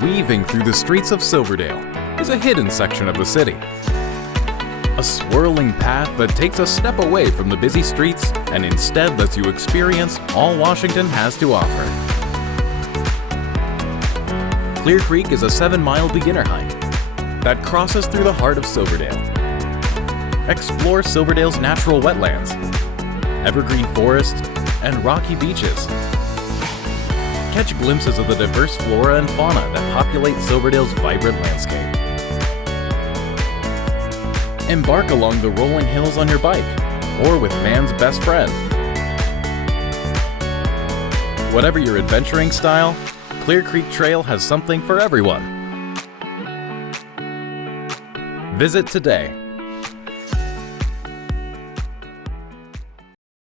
Weaving through the streets of Silverdale is a hidden section of the city. A swirling path that takes a step away from the busy streets and instead lets you experience all Washington has to offer. Clear Creek is a 7-mile beginner hike that crosses through the heart of Silverdale. Explore Silverdale's natural wetlands, evergreen forests, and rocky beaches. Catch glimpses of the diverse flora and fauna that populate Silverdale's vibrant landscape. Embark along the rolling hills on your bike or with man's best friend. Whatever your adventuring style, Clear Creek Trail has something for everyone. Visit today.